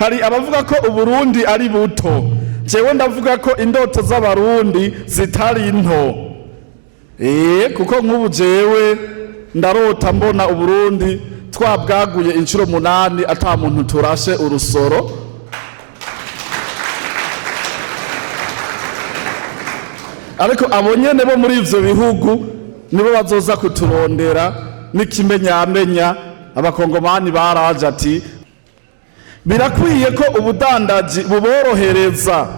hari abavuga ko uburundi ari buto, jewe ndavuga ko indoto z'abarundi zitari nto. Kuko nk'ubu jewe ndarota mbona uburundi twabwaguye inshuro 8 ata muntu turashe urusoro. Ariko abo nyene bo muri ivyo bihugu nibo bazoza kuturondera n'ikimenyamenya. Abakongomani baraje ati birakwiye ko ubudandaji buborohereza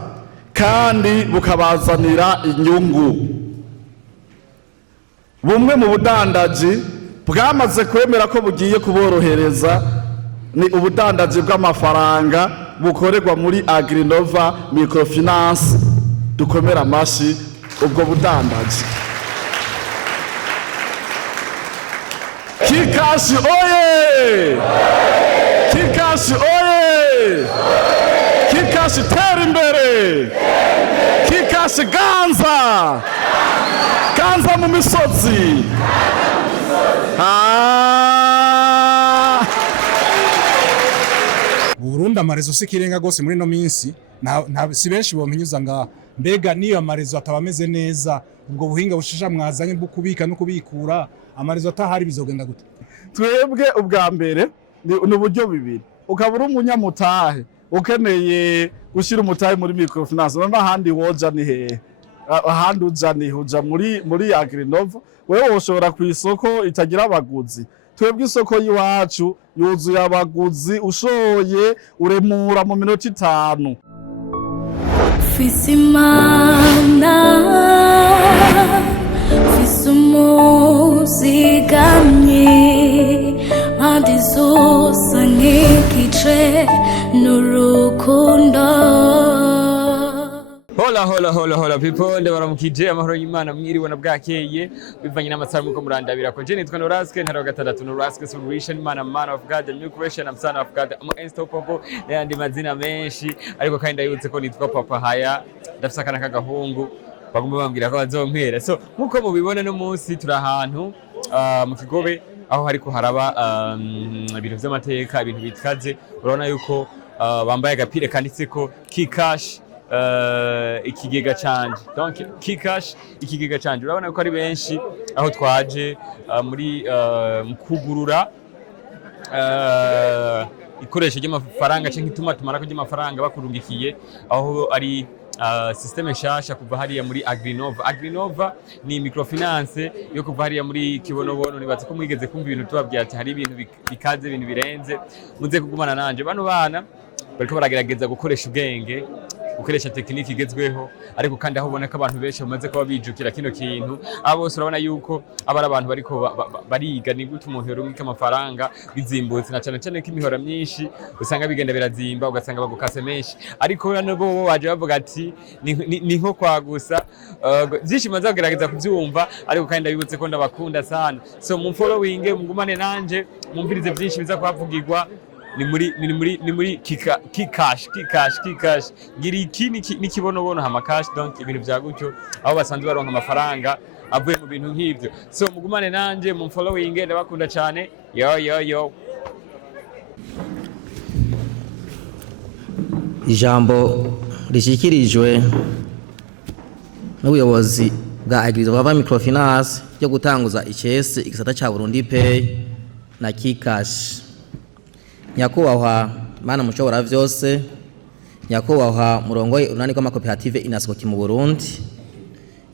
kandi bukabazanira inyungu. Bumwe mu budandaji bwamaze kwemera ko bugiye kuborohereza ni ubudandaji bw'amafaranga bukorerwa muri Agrinova Microfinance. Dukomera amashi ubwo budandaji. Kikashi oye! Kikashi oye! Kikashi tera imbere! Kikashi ganza! Ganza mu misozi! Burundi amarezo sikirenga gose muri no minsi si benshi bomenyuza nga mbega niyo amarezo atabameze neza ubwo buhinga bushisha mwazanye bwo kubika no kubikura amarezo atahari bizogenda gute? Twebwe ubwa mbere ni uburyo bibiri. Ukabura umunyamutahe ukeneye gushira umutahe muri microfinance n'ahandi woja ni hehe? Ahandi uja ni huja muri Agrinova. Wewe woshobora ku isoko itagira abaguzi. Twebwe isoko yiwacu yuzuye abaguzi, ushoye uremura mu minota 5. Fisimana Fisumuzigamye Madizosa nkikice n'urukundo. Hola people, ndabaramukije amahoro y'Imana mwiriwe na bwakeye bivanye n'amasaha muko murandabira ko je nitwa Noraske ntaro gatandatu Noraske Solution man of God the new creation I'm son of God I'm unstoppable n'andi mazina menshi ariko kandi ndayutse ko nitwa Papa Haya ndafise akana kagahungu bagomba bambwira ko bazompera. So nkuko mubibona no munsi turi ahantu mu Kigobe aho hariko haraba ibintu vy'amateka ibintu bitkaze. Urabona yuko bambaye agapire kanditseko Kikash ikigega canje, donc Kikash ikigega canje. Urabona ko ari benshi aho twaje muri mukugurura ikoresho ry'amafaranga canke itumatumana ry'amafaranga bakurungikiye aho ari systeme nshasha kuva hariya muri Agrinova. Agrinova ni microfinance yo kuva hariya muri Kibonobono. Nibatse ko mwigeze kumva ibintu tubabwiye ati hari ibintu bikaze ibintu birenze muze kugumana nanje. Bano bana bariko baragerageza gukoresha ubwenge ukoresha tekiniki igezweho ariko kandi aho ubona ko abantu benshi bamaze kuba bijukira kino kintu. Abo bose urabona yuko abari abantu bariko bariga ni gute umuntu yorungika amafaranga bizimbutse na cyane cyane ko imihora myinshi usanga bigenda birazimba ugasanga bagukase menshi. Ariko nano bo baje bavuga ati ni nko kwagusa byinshi maze kugerageza kubyumva ariko kandi ndabibutse ko ndabakunda sana. So mu following mugumane nanje mumvirize byinshi biza kwavugirwa ni muri Kikash ngira iki nikibonobono hama cash, donc ibintu bya gutyo aho basanzwe baronka amafaranga avuye mu bintu nk'ibyo. So mugumane nanje mu following ndabakunda cyane yo. Ijambo rishikirijwe n'ubuyobozi bwa Agrinova Microfinance ryo gutanguza icese igisata cha Burundi Pay na Kikash. Nyakubahwa mana mushobora vyose, nyakubahwa murongoye urunani rw'amakoperative inasohoka mu Burundi,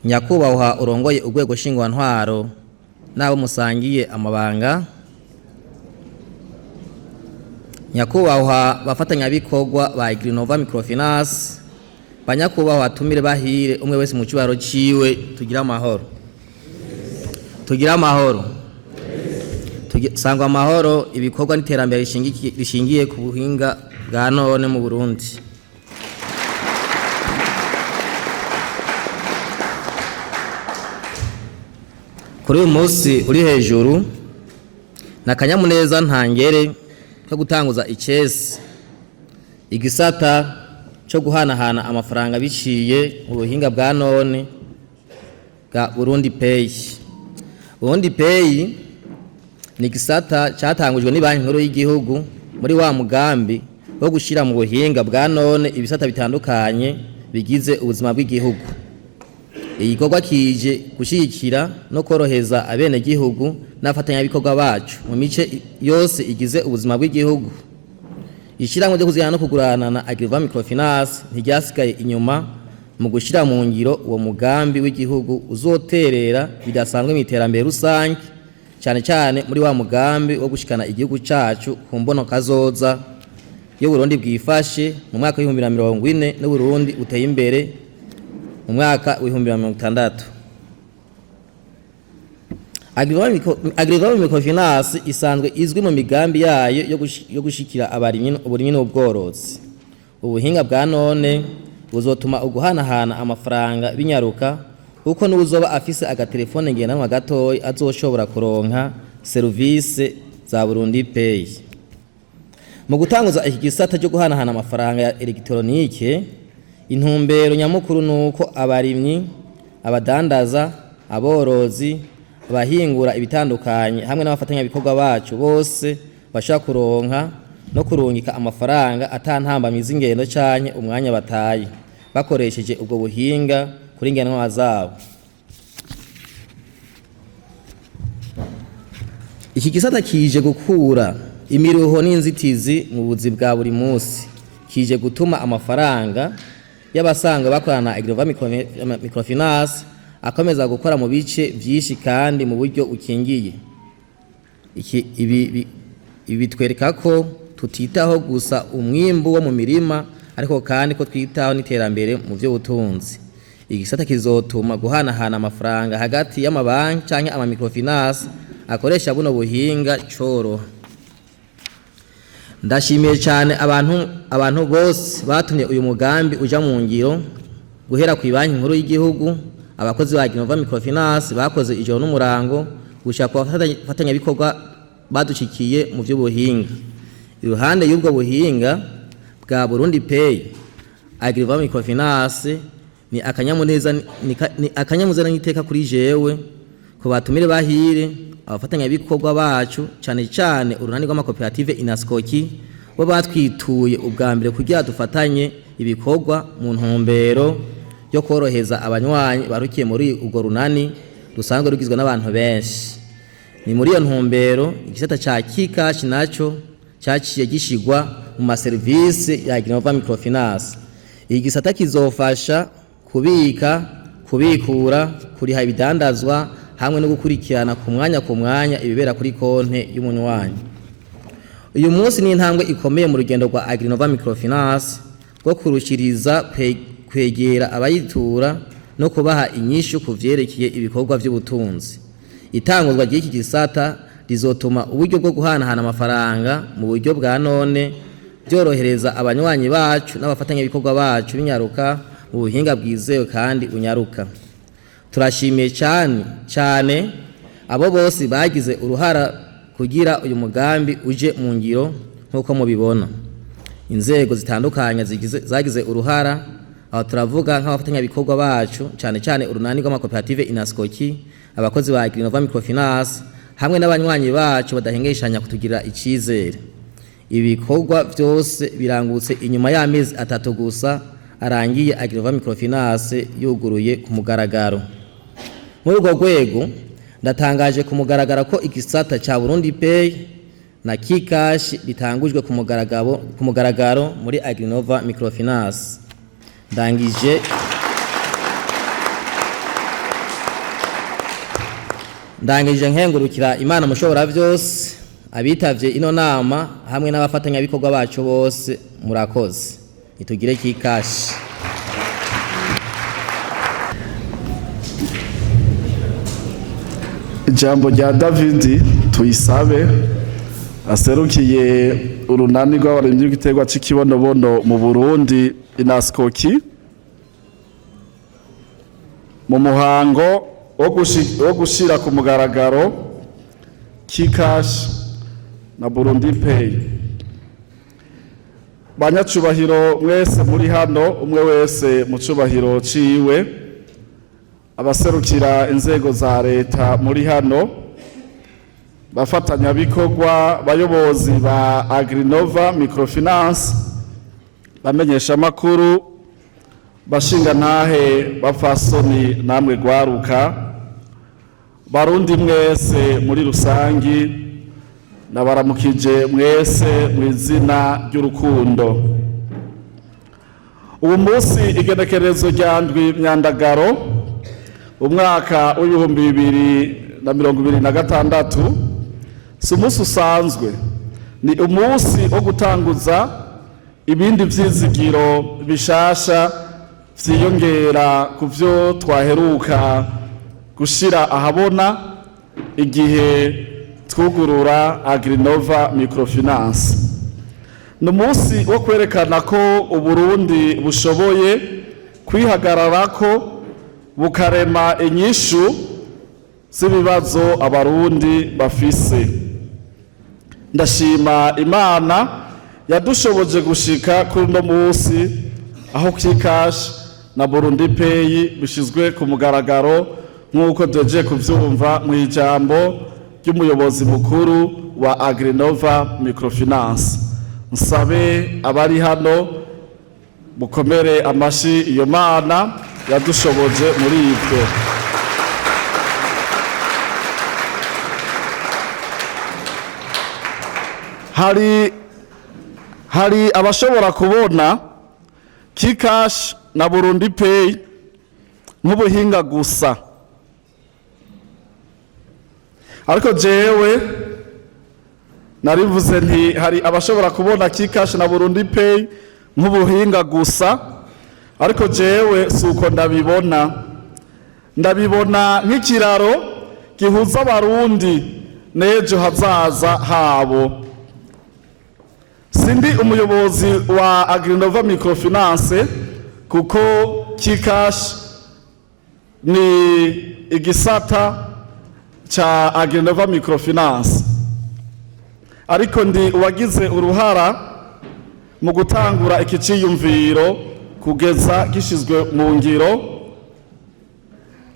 nyakubahwa urongoye urwego shingwantwaro nabo musangiye amabanga, nyakubahwa bafatanya bikorwa ba Agrinova Microfinance, banyakubahwa tumire bahire umwe wese mu cyubaro ciwe. Tugira amahoro sangwa amahoro. Ibikorwa n'iterambere rishingiye ku buhinga bwa none mu Burundi. Kuri uyu munsi uri hejuru nakanyamuneza ntangere ko gutanguza icese igisata cyo guhanahana amafaranga biciye mu buhinga bwa none bwa Burundi Pay. Burundi Pay ni gisata cyatangujwe ni Banki Nkuru y'Igihugu muri wa mugambi wo gushyira mu buhinga bwa none ibisata bitandukanye bigize ubuzima bw'igihugu. Igikorwa kije gushyigikira no koroheza abenegihugu n'abafatanyabikorwa bacu mu mice yose igize ubuzima bw'igihugu. Ishyirahamwe ryo kuzigama no kugurana na Agriva Microfinance ntiryasigaye inyuma mu gushyira mu ngiro uwo mugambi w'igihugu uzoterera bidasanzwe mu iterambere rusange, cyane cyane muri wa mugambi wo gushikana igihugu cyacu ku mbono kazoza yo Burundi bwifashe mu mwaka wa 2040 no Burundi uteye imbere mu mwaka wa 2060. Agriva Microfinance isanzwe izwi mu migambi yayo yo gushikira uburimyi n'ubworozi. Ubuhinga bwa none buzotuma uguhanahana amafaranga binyaruka kuko n'uzoba afise agatelefone ngendanwa gatoyi azoshobora kuronka service za Burundi Pay. Mu gutanguza iki gisata cyo guhanahana amafaranga ya elektronike, intumbero nyamukuru nuko abarimyi, abadandaza, aborozi, abahingura ibitandukanye hamwe n'abafatanyabikorwa bacu bose bashaka kuronka no kurungika amafaranga atantambamiza ingendo canke umwanya bataye bakoresheje ubwo buhinga kuri ngendanwa zabo. Iki gisata kije gukura imiruho n'inzitizi mu buzi bwa buri munsi, kije gutuma amafaranga y'abasanga bakorana Agriva Microfinance akomeza gukora mu bice byinshi kandi mu buryo ukingiye. Ibi bitwereka ko tutitaho gusa umwimbu wo mu mirima ariko kandi ko twitaho n'iterambere mu byo butunzi. Igisata kizotuma guhanahana amafaranga hagati y'amabanki canke ama microfinance akoresha buno buhinga coro. Ndashimiye cyane abantu bose batumye uyu mugambi uja mu ngiro, guhera ku banki nkuru y'igihugu, abakozi ba Agriva Microfinance bakoze ijoro n'umurango gushaka abafatanyabikorwa badushikiye mu by'ubuhinga. Iruhande y'ubwo buhinga bwa Burundi Pay, Agriva Microfinance ni akanyamuneza n'iteka kuri jewe ko batumire bahire abafatanyabikorwa bacu, cyane cyane urunani rw'amakoperative Inaskoki bo batwituye ubwa mbere kugira dufatanye ibikorwa mu ntumbero yo koroheza abanywanyi barukiye muri ubwo runani rusanzwe rugizwe n'abantu benshi. Ni muri iyo ntumbero igisata ca Kikash naco cyaciye gishigwa mu maserivisi ya Agriva Microfinance. Iyi gisata kizofasha kubika, kubikura, kuriha ibidandazwa hamwe no gukurikirana ku mwanya ibibera kuri konte y'umunywanyi. Uyu munsi ni intambwe ikomeye mu rugendo rwa Agriva Microfinance rwo kurushiriza kwegera abayitura no kubaha inyishu ku vyerekeye ibikorwa by'ubutunzi. Itanguzwa ry'iki gisata rizotuma uburyo bwo guhanahana amafaranga mu buryo bwa none byorohereza abanywanyi bacu n'abafatanyabikorwa bacu binyaruka mu buhinga bwizewe kandi unyaruka. Turashimiye cyane abo bose bagize uruhara kugira uyu mugambi uje mu ngiro nk'uko mubibona. Inzego zitandukanye zagize uruhara, aho turavuga nk'abafatanyabikorwa bacu cyane urunani rw'amakoperative Inaskoki, abakozi ba Agriva Microfinance hamwe n'abanywanyi bacu badahengeshanya kutugirira icyizere. Ibikorwa byose birangutse inyuma y'amezi 3 gusa arangiye Agriva Microfinance yuguruye ku mugaragaro. Muri urwo rwego ndatangaje ku mugaragaro ko igisata cya Burundi Pay na Kikash bitangujwe ku mugaragaro muri Agriva Microfinance. Ndangije nkengurukira Imana mushobora byose, abitavye ino nama hamwe n'abafatanyabikorwa bacu bose murakoze. Itugire Kikash. Ijambo rya David tuyisabe aserukiye urunani rw'abarimyi b'igiterwa c'ikibonobono mu Burundi Inaskoki mu muhango wo gushira ku mugaragaro Kikash na Burundi Pay. Banyacubahiro mwese muri hano, umwe wese mu cubahiro ciwe, abaserukira inzego za leta muri hano, bafatanyabikorwa, bayobozi ba Agriva Microfinance, bamenyesha amakuru, bashinga ntahe, bapfasoni namwe gwaruka, barundi mwese muri rusangi, nabaramukije mwese mu izina ry'urukundo. Ubu munsi igenekerezo rya ndwi Myandagaro, umwaka w'ibihumbi 2026, si umunsi usanzwe, ni umunsi wo gutanguza ibindi vyizigiro bishasha vyiyongera ku vyo twaheruka gushira ahabona igihe twugurura Agrinova Microfinance. Ni umunsi wo kwerekana ko Uburundi bushoboye kwihagararako bukarema inyishu z'ibibazo abarundi bafise. Ndashima Imana yadushoboje gushika kuri uno munsi aho Kikash na Burundi Pay bishizwe ku mugaragaro nk'uko duhejeje kuvyumva mu ijambo ry'umuyobozi mukuru wa Agrinova Microfinance. Nsabe abari hano mukomere amashi iyo Mana yadushoboje muri ivyo. Hari abashobora kubona Kikash na Burundi Pay nk'ubuhinga gusa, ariko jewe narivuze nti hari abashobora kubona Kikash na Burundi Pay nk'ubuhinga gusa, ariko jewe suko ndabibona nk'ikiraro gihuza abarundi n'ejo hazaza habo. Sindi umuyobozi wa Agrinova Microfinance kuko Kikash ni igisata cha Agrinova Microfinance, ariko ndi uwagize uruhara mu gutangura iki ciyumviro kugeza gishizwe mu ngiro.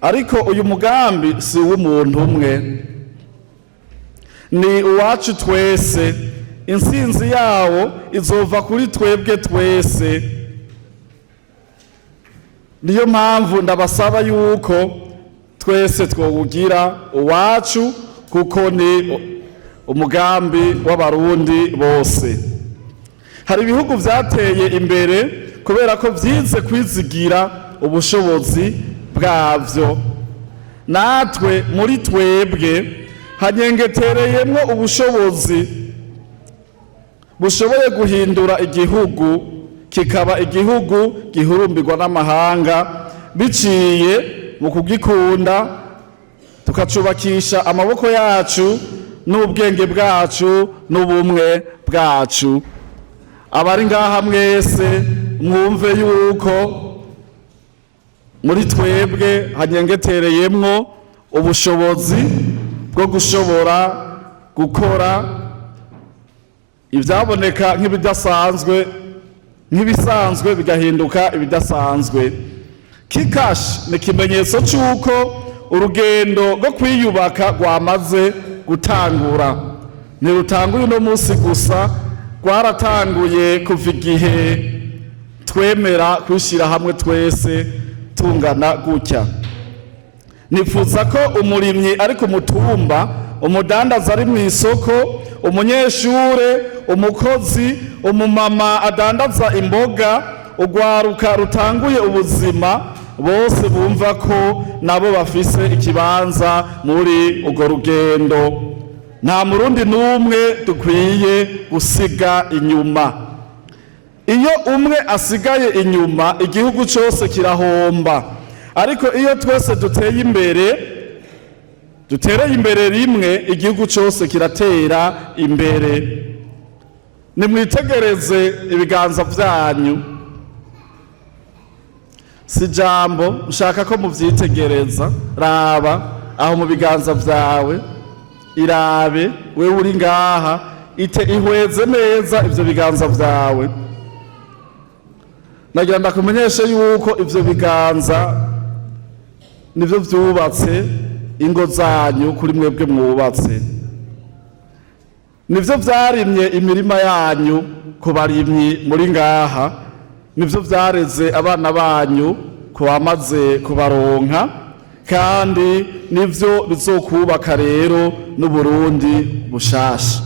Ariko uyu mugambi si w'umuntu umwe, ni uwacu twese. Intsinzi yawo izova kuri twebwe twese. Niyo mpamvu ndabasaba yuko twese twowugira uwacu, kuko ni umugambi w'abarundi bose. Hari ibihugu vyateye imbere kubera ko vyize kwizigira ubushobozi bwavyo. Natwe muri twebwe hanyengetereyemwo ubushobozi bushoboye guhindura igihugu kikaba igihugu gihurumbirwa n'amahanga biciye mu kugikunda, tukacubakisha amaboko yacu n'ubwenge bwacu n'ubumwe bwacu. Abari ngaha mwese mwumve yuko muri twebwe hanyengetereyemwo ubushobozi bwo gushobora gukora ivyaboneka nk'ibidasanzwe, nk'ibisanzwe bigahinduka ibidasanzwe. Kikash ni ikimenyetso c'uko urugendo rwo kwiyubaka rwamaze gutangura. Ntirutanguye uno munsi gusa, rwaratanguye kuva igihe twemera kwishira hamwe twese tungana gutya. Nifuza ko umurimyi ari ku mutumba, umudandaza ari mu isoko, umunyeshure, umukozi, umumama adandaza imboga, ugwaruka rutanguye ubuzima, bose bumva ko nabo bafise ikibanza muri urwo rugendo. Nta murundi n'umwe dukwiye gusiga inyuma. Iyo umwe asigaye inyuma, igihugu cyose kirahomba. Ariko iyo twese dutereye imbere rimwe, igihugu cyose kiratera imbere. Nimwitegereze ibiganza vyanyu, si jambo ushaka ko muvyitegereza. Raba aho mu biganza vyawe, irabe wewe uri ngaha, ihweze neza ivyo biganza vyawe. Nagira ndakumenyeshe yuko ivyo biganza nivyo vyubatse ingo zanyu kuri mwebwe mwubatse. Nivyo vyarimye imirima yanyu ku barimyi muri ngaha, nivyo vyareze abana banyu kubamaze kubaronka, kandi nivyo bizokubaka rero n'Uburundi bushasha.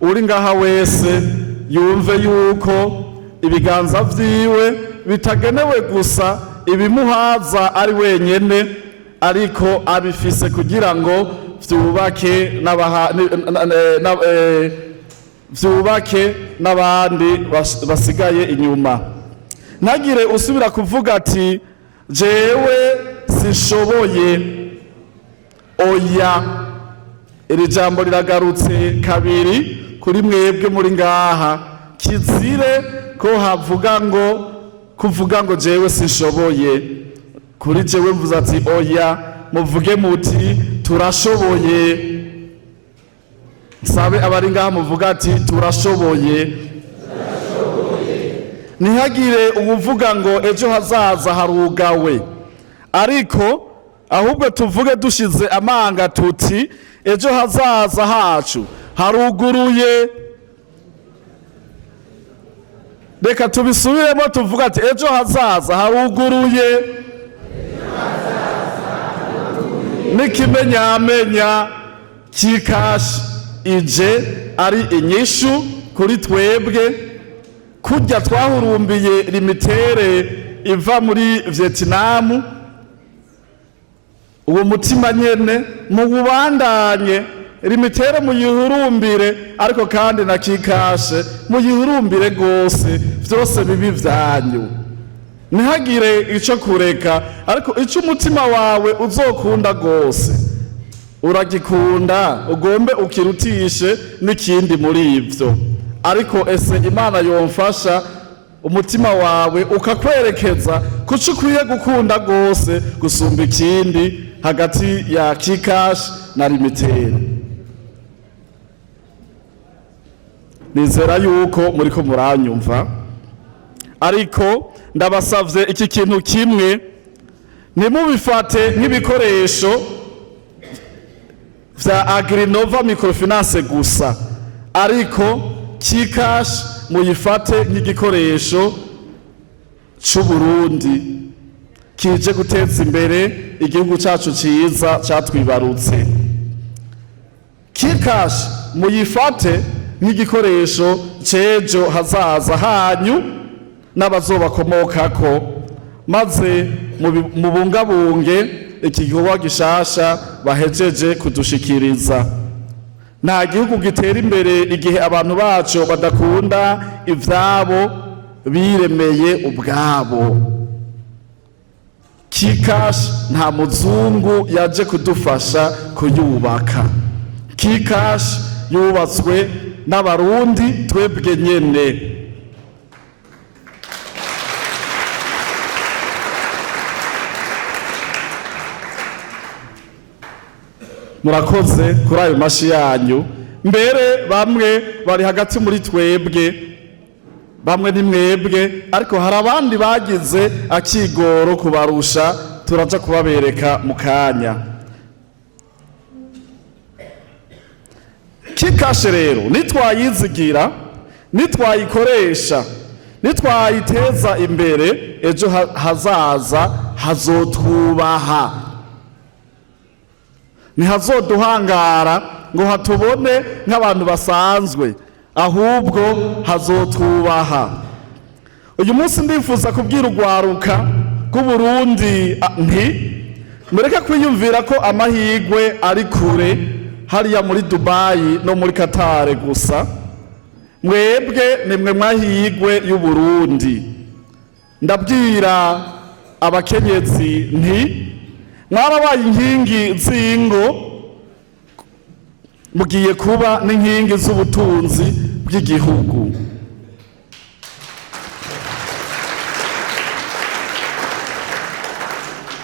Uri ngaha wese yumve yuko ibiganza vyiwe bitagenewe gusa ibimuhaza ari wenyene, ariko abifise kugira ngo vyubake n'abandi basigaye inyuma. Ntagire usubira kuvuga ati jewe sishoboye. Oya, iri jambo riragarutse kabiri kuri mwebwe muri ngaha. Kizire ko kuvuga ngo jewe sishoboye. Kuri jewe mvuze ati oya, muvuge muti turashoboye. Sabe abari ngaha muvuga ati turashoboye. Ntihagire uvuga ngo ejo hazaza harugawe, ariko ahubwo tuvuge dushize amanga tuti ejo hazaza hacu haruguruye. Reka tubisubiremo tuvuga ati ejo hazaza haruguruye. N'ikimenyamenya cy'ikashi ije ari inyishu kuri twebwe, kurya twahurumbiye limitere iva muri Vietnam. Uwo mutima nyene mubandanye limitere muyihurumbire, ariko kandi na kikashe muyihurumbire gose, vyose bibi vyanyu. Ntihagire ico kureka, ariko ico umutima wawe uzokunda gose uragikunda, ugombe ukirutishe n'ikindi muri ivyo. Ariko ese Imana yomfasha umutima wawe ukakwerekeza kuco ukwiye gukunda gose gusumba ikindi hagati ya kikash na limitere. Nizera yuko muriko muranyumva, ariko ndabasavye iki kintu kimwe, nimubifate nk'ibikoresho vya Agrinova Microfinance gusa, ariko kikash muyifate nk'igikoresho c'Uburundi kije guteza imbere igihugu cacu ciza catwibarutse. Kikash muyifate nk'igikoresho c'ejo hazaza hanyu n'abazobakomokako, maze mubungabunge iki gikorwa gishasha bahejeje kudushikiriza. Nta gihugu gitera imbere igihe abantu bacu badakunda ivyabo biremeye ubwabo. Kikash nta muzungu yaje kudufasha kuyubaka. Kikash yubatswe n'abarundi twebwe nyene. Murakoze kuri ayo mashi yanyu. Mbere bamwe bari hagati muri twebwe, bamwe ni mwebwe, ariko hari abandi bagize akigoro kubarusha, turaja kubabereka mu kanya. Kikash rero nitwayizigira, nitwayikoresha, nitwayiteza imbere, ejo hazaza hazotwubaha. Ntihazoduhangara ngo hatubone nk'abantu basanzwe, ahubwo hazotwubaha. Uyu munsi ndifuza kubwira urwaruka rw'Uburundi nti mureke kwiyumvira ko amahigwe ari kure hariya muri Dubai no muri Qatar gusa. Mwebwe nimwe mahigwe y'Uburundi. Ndabwira abakenyezi nti mwarabaye inkingi z'ingo, mugiye kuba n'inkingi z'ubutunzi bw'igihugu.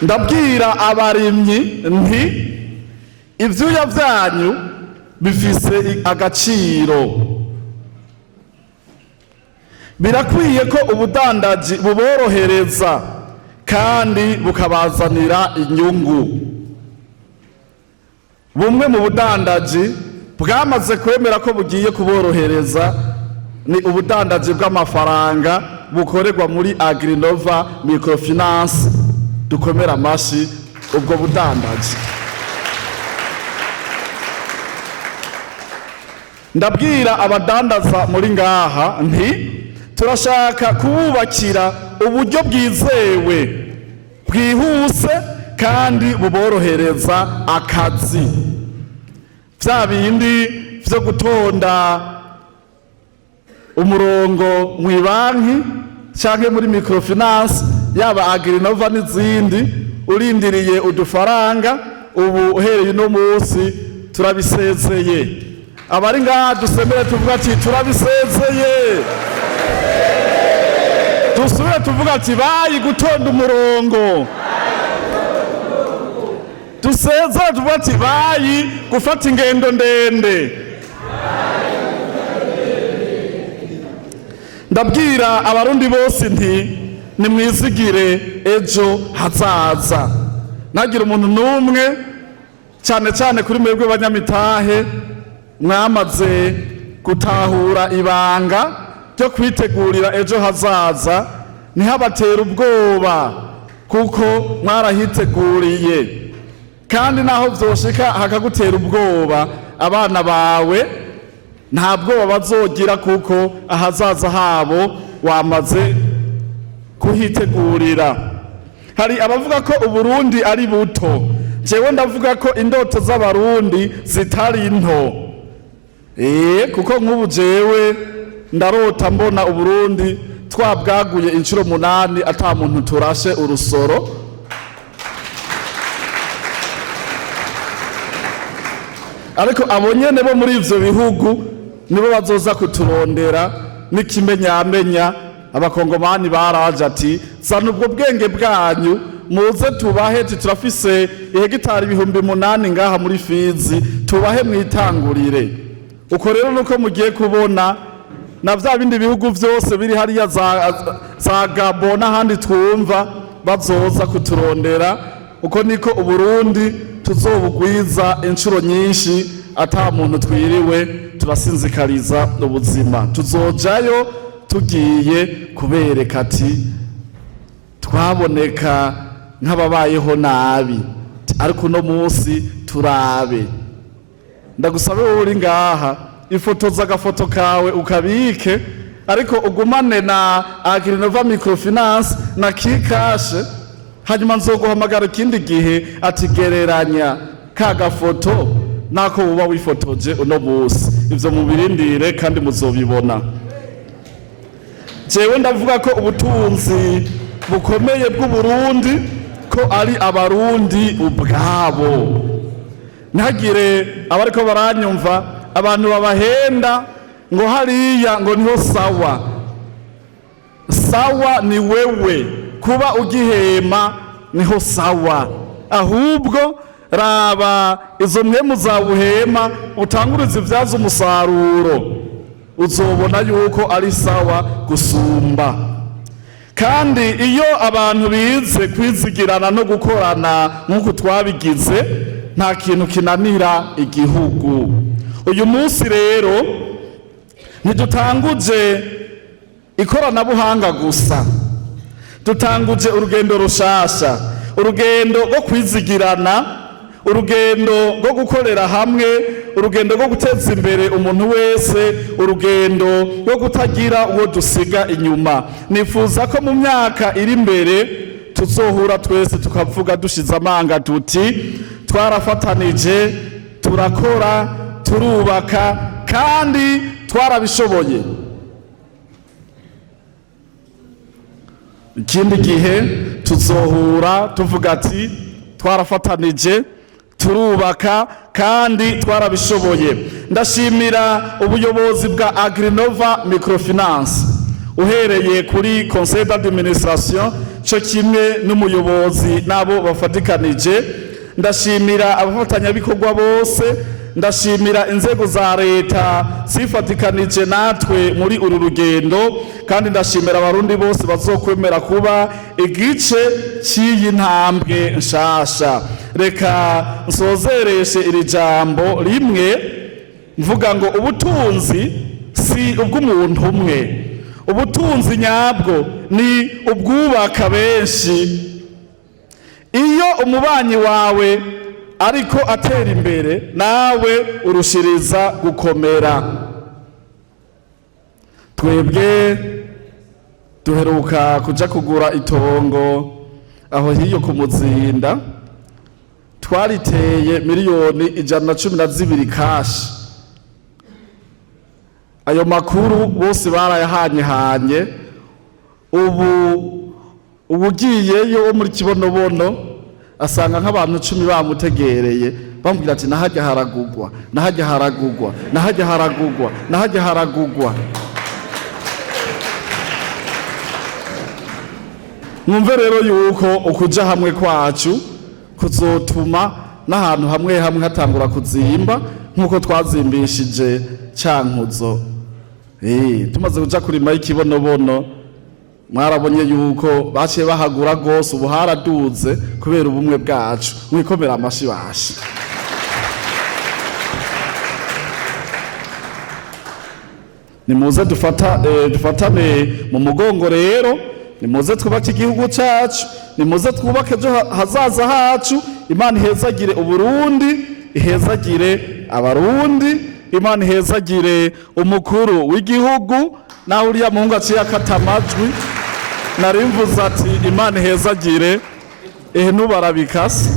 Ndabwira abarimyi nti ivyuya vyanyu bifise agaciro. Birakwiye ko ubudandaji buborohereza kandi bukabazanira inyungu. Bumwe mu budandaji bwamaze kwemera ko bugiye kuborohereza ni ubudandaji bw'amafaranga bukorerwa muri Agrinova Microfinance. Dukomera amashi ubwo budandaji. Ndabwira abadandaza muri ngaha nti turashaka kububakira uburyo bwizewe bwihuse kandi buborohereza akazi. Vya bindi vyo gutonda umurongo mu banki canke muri microfinance yaba Agrinova n'izindi urindiriye udufaranga, ubu uhereye no munsi turabisezeye. Abari ngaha dusemere tuvuga ati turabisezeye. Dusubire tuvuga ati bayi gutonda umurongo. Dusezere tuvuga ati bayi gufata ingendo ndende. Ndabwira abarundi bose nti nimwizigire ejo hazaza. Nagira umuntu numwe cyane cyane kuri mwebwe banyamitahe mwamaze gutahura ibanga ryo kwitegurira ejo hazaza, ntihabatera ubwoba kuko mwarahiteguriye. Kandi naho vyoshika hakagutera ubwoba, abana bawe nta bwoba bazogira kuko ahazaza habo wamaze kuhitegurira. Hari abavuga ko Uburundi ari buto, jewe ndavuga ko indoto z'abarundi zitari nto. Kuko nk'ubu jewe ndarota mbona Uburundi twabwaguye inshuro 8 ata muntu turashe urusoro. Ariko abonyene bo muri ivyo bihugu nibo bazoza kuturondera n'ikimenyamenya. Abakongomani baraje ati zana ubwo bwenge bwanyu muze tubahe, turafise ihegitari 8,000 ngaha muri Fizi, tubahe mwitangurire. Uko rero nuko mugiye kubona na vya bindi bihugu vyose biri hariya za Gabon n'ahandi twumva bazoza kuturondera. Uko niko Uburundi tuzobugwiza inshuro nyinshi ata muntu twiriwe turasinzikariza ubuzima. Tuzojayo tugiye kubereka ati twaboneka nk'ababayeho nabi, ariko uno munsi turabe. Ndagusabe wowe uri ngaha ifotoza agafoto kawe ukabike, ariko ugumane na Agrinova Microfinance na Kikashe, hanyuma nzoguhamagara ikindi gihe ati gereranya ka gafoto nako uba wifotoje uno munsi. Ivyo mubirindire kandi muzobibona. Jewe ndavuga ko ubutunzi bukomeye bw'Uburundi ko ari abarundi ubwabo. Ntagire abariko baranyumva abantu babahenda ngo hariya ngo niho sawa. Sawa ni wewe kuba ugihema niho sawa. Ahubwo raba izo mwemu zabuhema utanguriza ivyaza umusaruro, uzobona yuko ari sawa gusumba. Kandi iyo abantu bize kwizigirana no gukorana nk'uko twabigize, nta kintu kinanira igihugu. Uyu munsi rero ntidutanguje ikoranabuhanga gusa, dutanguje urugendo rushasha, urugendo rwo kwizigirana, urugendo rwo gukorera hamwe, urugendo rwo guteza imbere umuntu wese, urugendo rwo kutagira uwo dusiga inyuma. Nifuza ko mu myaka iri imbere tuzohura twese tukavuga dushize amanga tuti twarafatanije, turakora, turubaka kandi twarabishoboye. Ikindi gihe tuzohura tuvuga ati twarafatanije, turubaka kandi twarabishoboye. Ndashimira ubuyobozi bwa Agrinova Microfinance uhereye kuri conseil d'administration cyo kimwe n'umuyobozi nabo bafatikanije. Ndashimira abafatanyabikorwa bose, ndashimira inzego za leta zifatikanije natwe muri uru rugendo, kandi ndashimira abarundi bose bazokwemera kuba igice cy'iyi ntambwe nshasha. Reka nsozereshe iri jambo rimwe mvuga ngo ubutunzi si ubw'umuntu umwe, ubutunzi nyabwo ni ubwubaka benshi. Iyo umubanyi wawe ariko atera imbere nawe urushiriza gukomera. Twebwe duheruka kuja kugura itongo aho hiyo ku Muzinda, twariteye miliyoni 112 kashi. Ayo makuru bose barayahanye. Ubu ugiyeyo wo muri Kibonobono asanga nk'abantu 10 bamutegereye bambwira ati nahajya haragugwa, nahajya haragugwa, nahajya haragugwa, nahajya haragugwa. Mwumve rero yuko ukuja hamwe kwacu kuzotuma n'ahantu hamwe hamwe hatangura kuzimba nk'uko twazimbishije Cankuzo. Tumaze kuja kurima y'Ikibonobono mwarabonye yuko baciye bahagura gose, ubu haraduze kubera ubumwe bwacu. Mwikomera amashi bashi. Nimuze dufatane mu mugongo rero, nimuze twubake igihugu cyacu, nimuze twubake ejo hazaza hacu. Imana ihezagire Uburundi, ihezagire abarundi, Imana ihezagire umukuru w'igihugu. Naho uriya muhungu aciye akata amajwi narimvuze ati Imana ihezagire nubarabikase.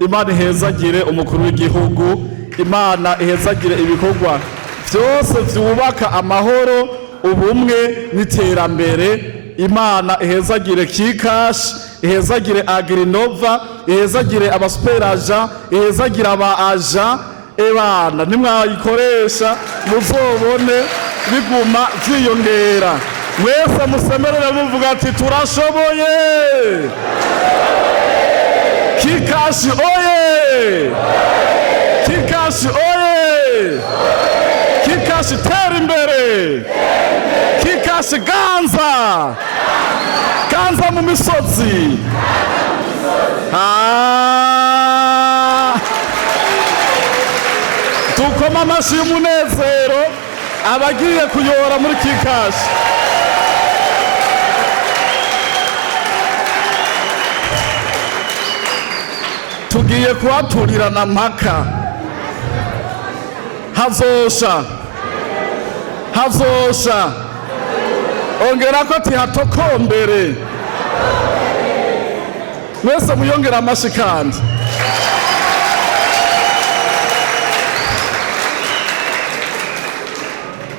Imana ihezagire umukuru w'igihugu, Imana ihezagire ibikorwa byose byubaka amahoro, ubumwe n'iterambere. Imana ihezagire Kikash, ihezagire Agrinova, ihezagire abasuperaja, ihezagire aba aja. Ebana nimwayikoresha muzobone biguma vyiyongera. Mwese musemerere muvuga ati turashoboye. Kikash oye! Kikash oye! Kikash tera imbere! Kikash ganza! Ganza mu misozi! Tukoma amashi y'umunezero abagiye kuyora muri Kikash. Tugiye kuhaturirana mpaka. Hazosha ongera ko tihatokombere. Mwese muyongera amashi kandi.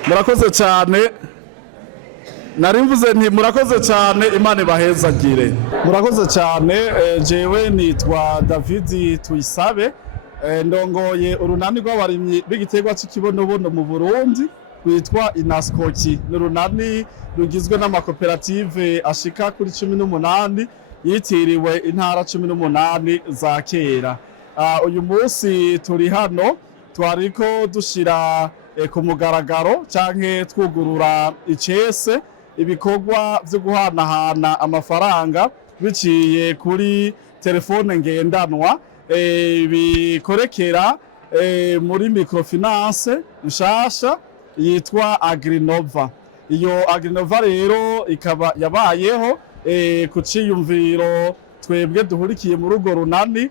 Murakoze cyane. Narimvuze nti murakoze cyane, Imana ibahezagire. Murakoze cyane. Jewe nitwa David Tuyisabe, ndongoye urunani rw'abarimyi b'igiterwa cy'Ikibonobono mu Burundi rwitwa Inaskoki. N'urunani rugizwe n'amakoperative ashika kuri 18 yitiriwe intara 18 za kera. Uyu munsi turi hano twariko dushira ku mugaragaro canke twugurura icese ibikorwa byo guhanahana amafaranga biciye kuri telefone ngendanwa, bikorekera muri microfinance nshasha yitwa Agrinova. Iyo Agrinova rero ikaba yabayeho ku ciyumviro twebwe duhurikiye muri urwo runani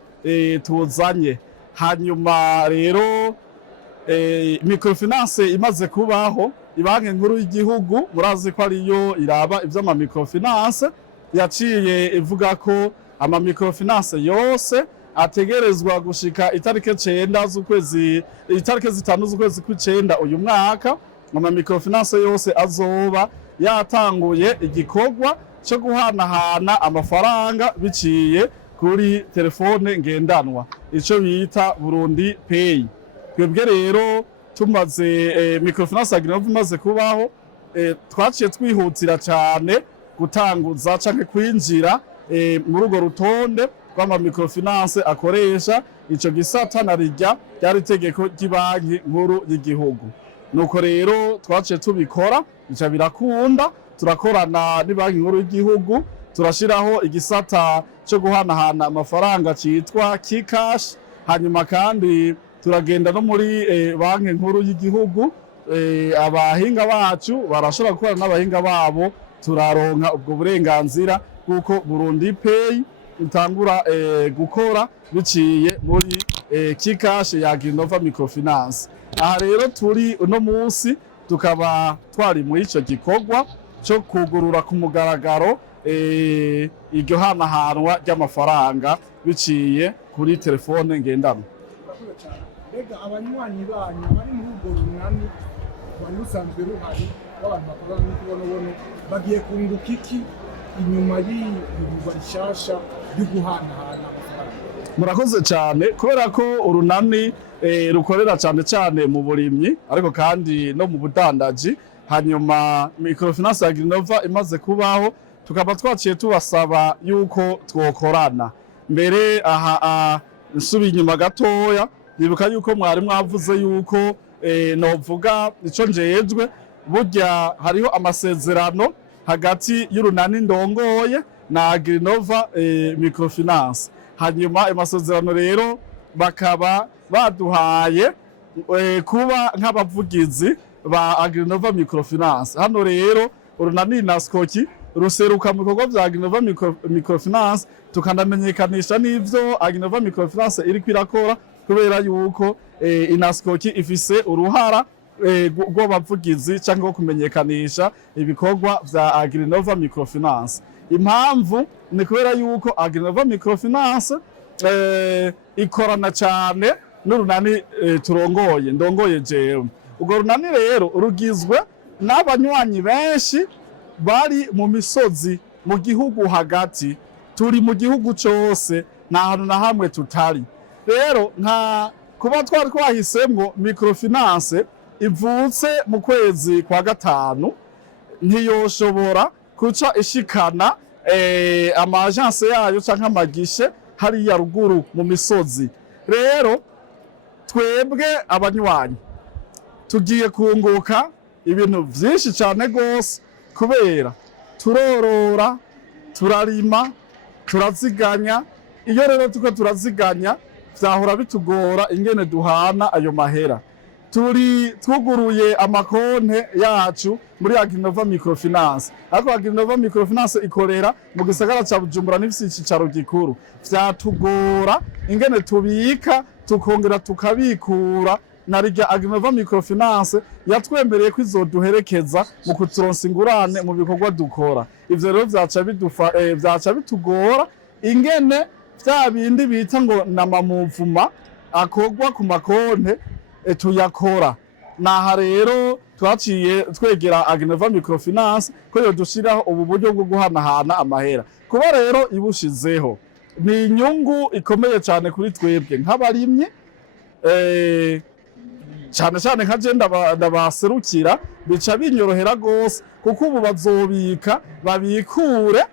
tuzanye. Hanyuma rero microfinance imaze kubaho, ibanki nkuru y'igihugu murazi ko ariyo iraba ivy'ama microfinance, yaciye ivuga ko ama microfinance yose ategerezwa gushika itariki 5 z'ukwezi, itariki 5 z'ukwezi kw'icenda uyu mwaka, ama microfinance yose azoba yatanguye igikorwa cyo guhanahana amafaranga biciye kuri telefone ngendanwa, ico bita Burundi Pay. Twebwe rero tumaze microfinance Agrinova imaze kubaho, twaciye twihutira cyane gutanguza canke kwinjira muri urwo rutonde rw'ama microfinance akoresha ico gisata narirya ryari itegeko ry'ibanki nkuru y'igihugu. Nuko rero twaciye tubikora, bica birakunda, turakorana n'ibanki nkuru y'igihugu, turashiraho igisata cyo guhanahana amafaranga citwa Kikash. Hanyuma kandi turagenda no muri banki nkuru y'igihugu abahinga bacu barashobora gukorana n'abahinga babo turaronka ubwo burenganzira bw'uko Burundi Pay itangura gukora biciye muri Kikash ya Agrinova Microfinance. Aha rero turi uno munsi tukaba twari muri ico gikorwa cyo kugurura ku mugaragaro iryo hanahanwa ry'amafaranga biciye kuri telefone ngendanwa. Mbega abanywanyi banyu bari muri ubwo runani bari busanzwe ruhari abantu bakorana n'ikibonobono bagiye kunguka iki inyuma y'ibirwa rishasha ryo guhanahana amafaranga? Murakoze cyane kubera ko urunani rukorera cyane mu burimyi ariko kandi no mu budandaji. Hanyuma Microfinance ya Agrinova imaze kubaho tukaba twaciye tubasaba yuko twokorana. Mbere aha nsubiye inyuma gatoya nibuka yuko mwari mwavuze yuko novuga ico njejwe burya hariho amasezerano hagati y'urunani ndongoye na Agrinova Microfinance. Hanyuma amasezerano rero bakaba baduhaye kuba nk'abavugizi ba Agrinova Microfinance. Hano rero urunani Naskoki ruseruka mu bikorwa vya Agrinova Microfinance tukanamenyekanisha n'ivyo Agrinova Microfinance iri kwirakora kubera yuko Inaskoki ifise uruhara rw'abavugizi cyangwa kumenyekanisha ibikorwa vya Agrinova Microfinance. Impamvu ni kubera yuko Agrinova Microfinance ikorana cyane n'urunani ndongoye jewe. Urwo runani rero rugizwe n'abanywanyi benshi bari mu misozi mu gihugu hagati, turi mu gihugu cyose nta hantu na hamwe tutari. Rero nka kuba twari twahisemwo Microfinance ivutse mu kwezi kwa gatanu ntiyoshobora kuca ishikana amagence yayo canke amagishe hariya ruguru mu misozi. Rero twebwe abanywanyi tugiye kunguka ibintu vyinshi cyane gose kubera turorora, turarima, turaziganya. Iyo rero tuko turaziganya vyahora bitugora ingene duhana ayo mahera. Twuguruye amakonte yacu muri Agrinova Microfinance. Ariko Agrinova Microfinance ikorera mu gisagara ca Bujumbura n'ifise icicaro gikuru. Vyatugora ingene tubika tukongera tukabikura. Narirya Agrinova Microfinance yatwemereye ko izoduherekeza mu kuturonsa ingurane mu bikorwa dukora. Ivyo rero vyaca bitugora ingene vya bindi bita ngo namamuvuma akorwa ku makonte tuyakora. Naha rero twaciye twegera Agrinova Microfinance ko yodushiraho ubu buryo bwo guhanahana amahera. Kuba rero ibushizeho ni inyungu ikomeye cyane kuri twebwe nk'abarimye cyane nka je ndabaserukira bica binyorohera gose kuko ubu bazobika babikure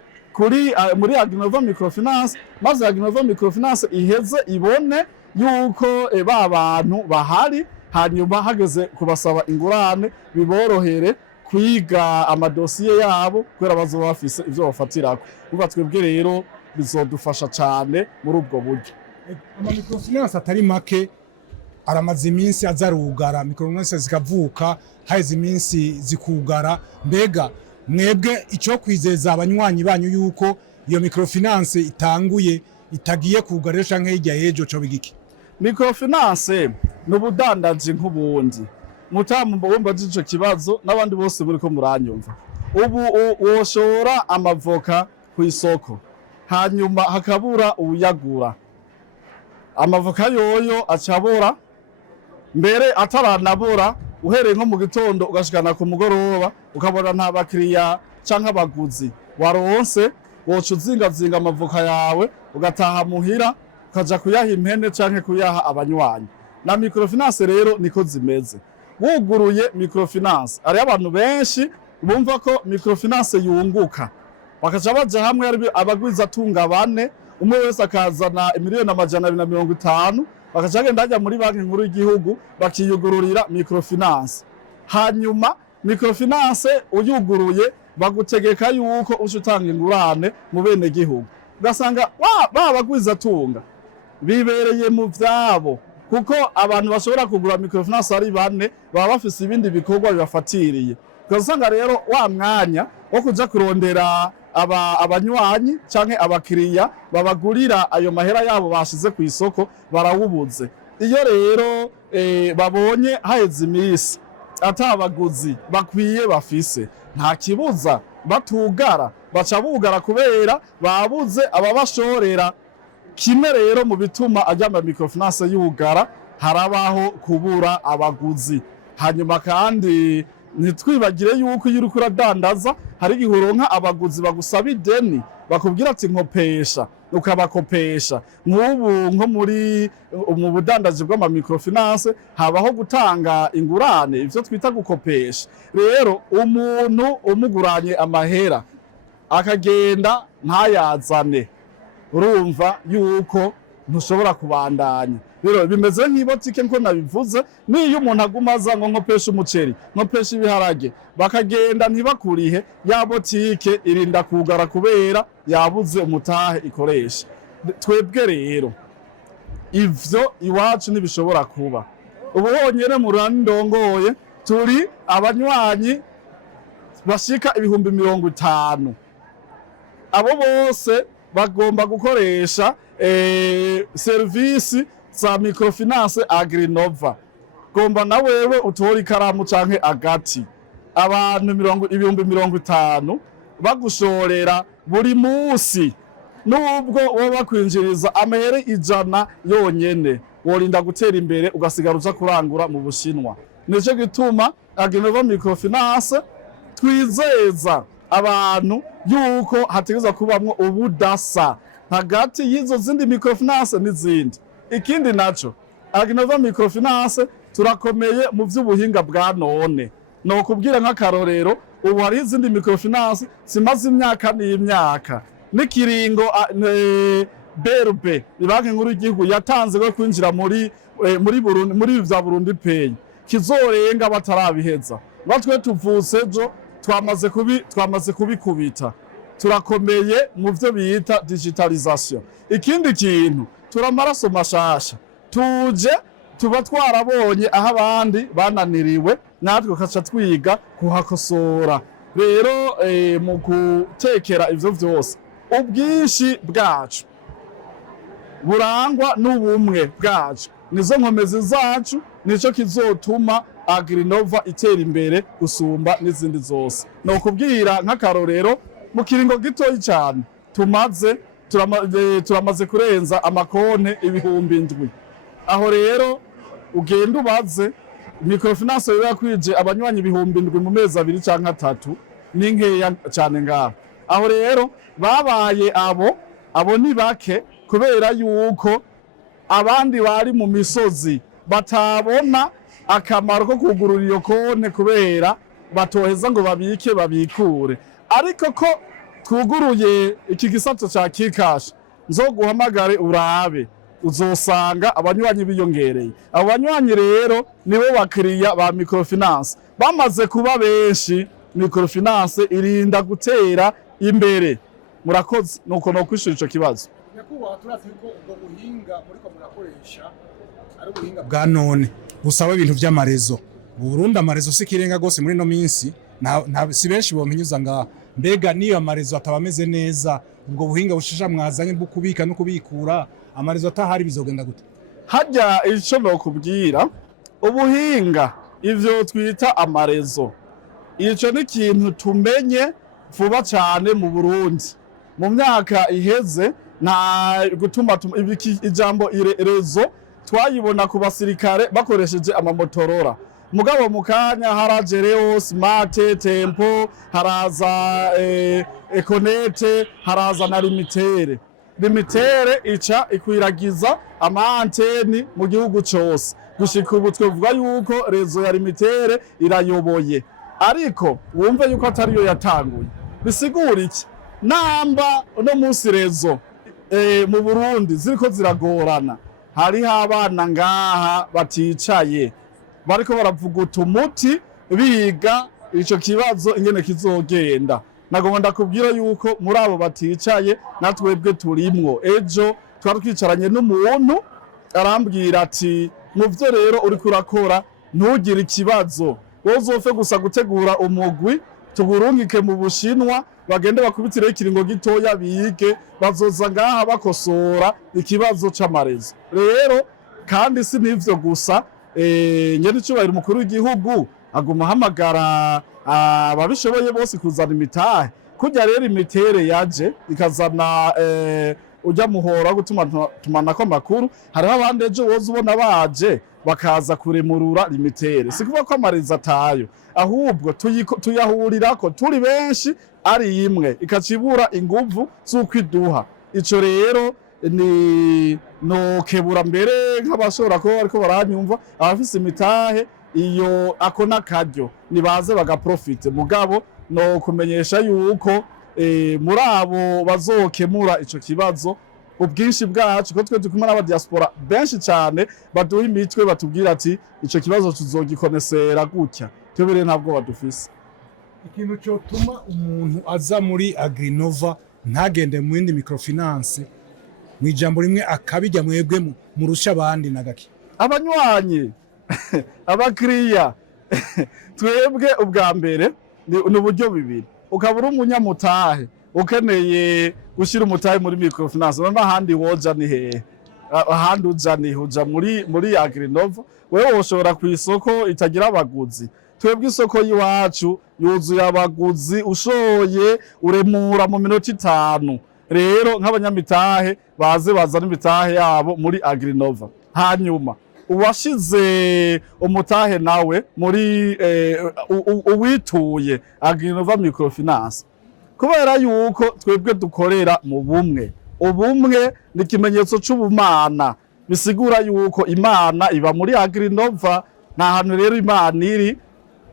muri Agrinova Microfinance maze Agrinova Microfinance iheze ibone yuko ba bantu bahari, hanyuma hageze kubasaba ingurane biborohere kwiga amadosiye yabo kubera bazoba bafise ivyo bafatirako. Kuva twebwe rero bizodufasha cyane muri ubwo buryo. Microfinance atari make aramaze iminsi azarugara, Microfinance zikavuka haize iminsi zikugara. Mbega mwebwe icyo kwizeza abanywanyi banyu yuko iyo Microfinance itanguye itagiye kugarira canke hirya y'ejo cyo bigiki? Microfinance n'ubudandaji nk'ubundi. Mutamu mbomba ico kibazo n'abandi bose muri ko muranyumva. Ubu woshora amavoka ku isoko hanyuma hakabura uyagura. Amavoka yoyo acabora mbere ataranabora uhereye nko mu gitondo ugashikana ku mugoroba ukabona nta bakiriya canke abaguzi waronse, woca uzingazinga amavoka yawe ugataha muhira ukaja kuyaha impene canke kuyaha abanywanyi. Na Microfinance rero niko zimeze. Wuguruye Microfinance ari abantu benshi bumva ko Microfinance yunguka, bakaca baja hamwe ari abagwiza tunga bane, umwe wese akazana miliyoni 250 bakaca bagenda hajya muri banki nkuru y'igihugu bakiyugururira Microfinance. Hanyuma Microfinance uyuguruye bagutegeka yuko uca utanga ingurane mu bene gihugu. Ugasanga bagwiza tunga bibereye mu vyabo kuko abantu bashobora kugura microfinance ari bane baba bafise ibindi bikorwa bibafatiriye. Ukazanga rero wa mwanya wo kuja kurondera abanywanyi canke abakiriya babagurira ayo mahera yabo bashize ku isoko barawubuze. Iyo rero babonye haheze imisi atabaguzi bakwiye bafise, nta kibuza batugara, baca bugara kubera babuze ababashorera. Kimwe rero mu bituma ajyama microfinance yugara harabaho kubura abaguzi. Hanyuma kandi ntitwibagire yuko iyo uriko uradandaza hari igihe uronka abaguzi bagusaba ideni bakubwira ati nkopesha, ukabakopesha. Nk'ubu nko mu budandaji bw'ama microfinance habaho gutanga ingurane, ivyo twita gukopesha. Rero umuntu umuguranye amahera akagenda ntayazane, urumva yuko ntushobora kubandanya. Rero bimeze nk'ibotike nko nabivuze, niyo umuntu agumaza ngo nkopesha umuceri, nkopesha ibiharage, bakagenda ntibakurihe, ya botike irinda kugara kubera yabuze umutahe ikoresha. Twebwe rero ivyo iwacu ntibishobora kuba. Ubu honyene mu Rwanda ndongoye turi abanywanyi bashika 50,000. Abo bose bagomba gukoresha service za microfinance Agrinova. Gomba na wewe utora ikaramu canke agati, abantu 50,000 bagushorera buri musi. Nubwo woba kwinjiriza amahera 100 yonyene, worinda gutera imbere ugasigara uza kurangura mu Bushinwa. Nico gituma Agrinova microfinance twizeza abantu yuko hategeza kubamwo ubudasa hagati y'izo zindi microfinance n'izindi. Ikindi naco Agrinova microfinance turakomeye mu vy'ubuhinga bwa none. No kubwira nk'akarorero, ubu hari izindi microfinance zimaze imyaka n'imyaka n'ikiringo BRB Banki Nkuru y'Igihugu yatanze ko kwinjira muri Burundi, muri vya Burundi Pay kizorenga batarabiheza. Batwe tuvuse jo twamaze kubikubita. Turakomeye mu vyo bita digitalisation. Ikindi kintu turamaraso mashasha tuje tuba twarabonye aho abandi bananiriwe, natwe kaca twiga kuhakosora. Rero mu gutekera ivyo vyose ubwinshi bwacu burangwa n'ubumwe bwacu, nizo nkomezi zacu, nico kizotuma Agrinova itera imbere gusumba n'izindi zose. No kubwira nk'akarorero mu kiringo gitoyi cyane turamaze kurenza amakonte 7,000. Aho rero ugenda ubaze microfinance yakwije abanywanyi 7,000 mu mezi 2 canke 3 ni nkeya cyane ngaho. Aho rero babaye abo ni bake kubera yuko abandi bari mu misozi batabona akamaro ko kugurura iyo konte kubera batoheza ngo babikure. Ariko ko twuguruye iki gisato ca Kikash, nzoguhamagare urabe, uzosanga abanywanyi biyongereye. Abo banywanyi rero nibo bakiriya ba microfinance. Bamaze kuba benshi, microfinance irinda gutera imbere. Murakoze, nuko no kwishura ico kibazo. Nyakubahwa, turazi ko ubwo buhinga muriko murakoresha ari ubuhinga bwa none busaba ibintu vy'amarezo. Mu Burundi amarezo sikirenga gose muri no minsi, si benshi bomenyuza nga mbega niyo amarezo atabameze neza, ubwo buhinga bushija mwazanye bwo kubika no kubikura, amarezo atahari bizogenda gute? Hajya ico no kubwira ubuhinga ivyo twita amarezo, ico ni kintu tumenye vuba cyane mu Burundi. Mu myaka iheze nta gutuma ijambo rezo twayibona ku basirikare bakoresheje amamotorora. Mugabo mukanya haraje Leo Smart Tempo, haraza Econete, haraza na Limitere. Limitere ica ikwiragiza amaanteni mu gihugu cyose. Gushika ubu twavuga yuko rezo ya Limitere irayoboye. Ariko wumve yuko atariyo yatanguye. Bisigura iki? Namba no munsi rezo mu Burundi ziriko ziragorana. Hariho abana ngaha baticaye bariko baravuguta umuti biga ico kibazo ingene kizogenda. Nagomba ndakubwira yuko muri abo baticaye natwebwe turimwo. Ejo twari twicaranye n'umuntu arambwira ati mu byo rero uri kurakora ntugire ikibazo, wowe uzopfe gusa gutegura umugwi tugurungike mu Bushinwa bagende bakubitireho ikiringo gitoya bige, bazoza ngaha bakosora ikibazo c'amarezo. Rero kandi si n'ivyo gusa, nyene icubahiro umukuru w'igihugu aguma ahamagara ababishoboye bose kuzana imitahe. Kurya rero imitere yaje ikazana ujya muhora gutumanako amakuru, hariho abandi ejo woza ubona baje bakaza kuremurura imitere. Si kuvuga ko amarezo atayo, ahubwo tuyahurirako turi benshi ari imwe ikacibura inguvu z'uko iduha. Ico rero ni nokebura mbere nk'abashobora kuba bariko baranyumva abafise imitahe iyo ako n'akaryo nibaze bagaprofite, mugabo no kumenyesha yuko muri abo bazokemura ico kibazo ubwinshi bwacu ko twe tukumana aba diaspora benshi cyane baduha imitwe batubwira ati ico kibazo tuzogikonesera gutya, twebere ntabwo badufise. Ikintu cyo tuma umuntu aza muri Agrinova ntagende mu yindi microfinance mu ijambo rimwe akabijya mwebwe murusha abandi nagaki abanywanyi abakiriya twebwe ubwa mbere ni uburyo bibiri. Ukabura umunyamutahe ukeneye gushira umutahe muri microfinance, none ahandi woja ni hehe? Ahandi uja ni huja muri Agrinova. Wewe woshobora ku isoko itagira abaguzi, twebwe isoko yiwacu yuzuye abaguzi, ushoye uremura mu minota 5. Rero nk'abanyamitahe baze bazana imitahe yabo muri Agrinova, hanyuma uwashize umutahe nawe muri uwituye Agrinova microfinance, kubera yuko twebwe dukorera mu bumwe. Ubumwe ni ikimenyetso c'ubumana, bisigura yuko Imana iba muri Agrinova. Nta hantu rero Imana iri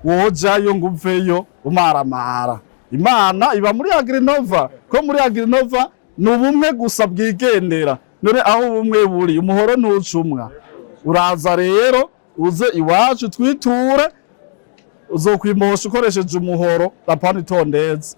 wojayo ngo uveyo umaramara. Imana iba muri Agrinova, ko muri Agrinova ni ubumwe gusa bwigendera. None aho ubumwe buri umuhoro ntucumwa. Uraza rero uze iwacu twiture, uzokwimosha ukoresheje umuhoro apana itondeze.